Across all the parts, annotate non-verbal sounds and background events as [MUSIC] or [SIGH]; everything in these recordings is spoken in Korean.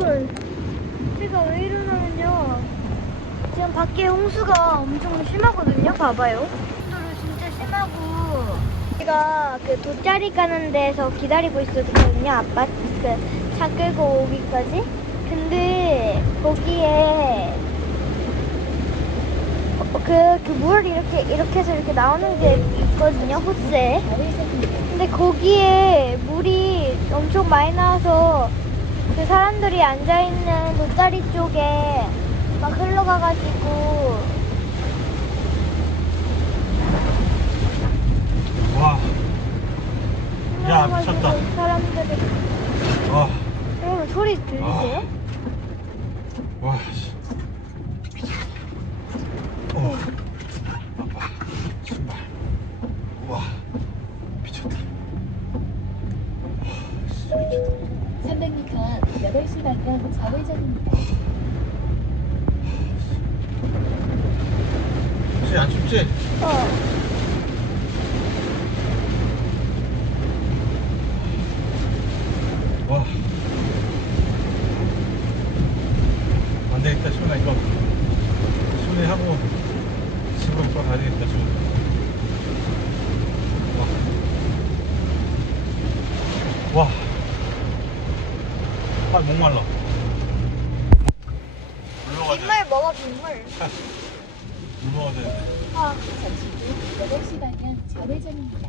여러분, 제가 왜 이러냐면요. 지금 밖에 홍수가 엄청 심하거든요. 봐봐요. 홍수로 진짜 심하고. 제가 그 돗자리 까는 데서 기다리고 있었거든요. 아빠 그 차 끌고 오기까지. 근데 거기에 그, 그 물 이렇게, 이렇게 해서 이렇게 나오는 게 있거든요, 호스에. 근데 거기에 물이 엄청 많이 나와서 그 사람들이 앉아있는 돗자리 쪽에 막 흘러가가지고 와, 야, 흘러가가지고 미쳤다. 사람들이. 와, 여러분, 소리 들리세요? 와, 씨. 어, 아빠, 신발. 우와, 미쳤다. 와, 씨, 미쳤다. 300m 앞 8시 방향 좌회전입니다. 혹시 안 춥지? 어. 와. 안 되겠다, 시원아, 이거. 시원히 하고, 집으로 돌아가야 되겠다, 시원아. 와. 와. 아, 목말라. 물러가야 돼. 빗물 먹어, 빗물. [LAUGHS] 물러가야 되는데. 아, 잠시 후 8시 방향 좌회전입니다.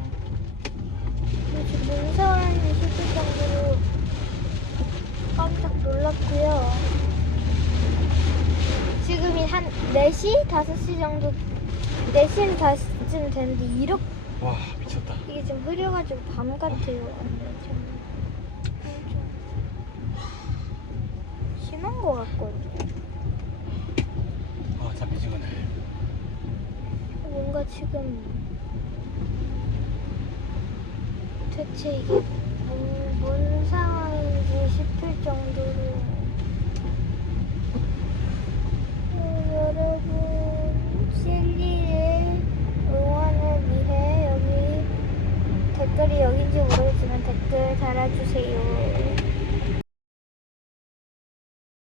지금 문서원이 있을 정도로 깜짝 놀랐고요. 지금이 한 4시? 5시 정도, 4시는 5시쯤 됐는데, 이렇게, 와, 미쳤다. 이게 지금 흐려가지고 밤 같아요. 엄청, 심한 것 같거든요. 아, 잡히지근해. 뭔가 지금 대체 이게 뭔, 뭔 상황인지 싶을 정도로 어, 여러분 실리의 응원을 위해 여기 댓글이 여긴지 모르겠지만 댓글 달아주세요.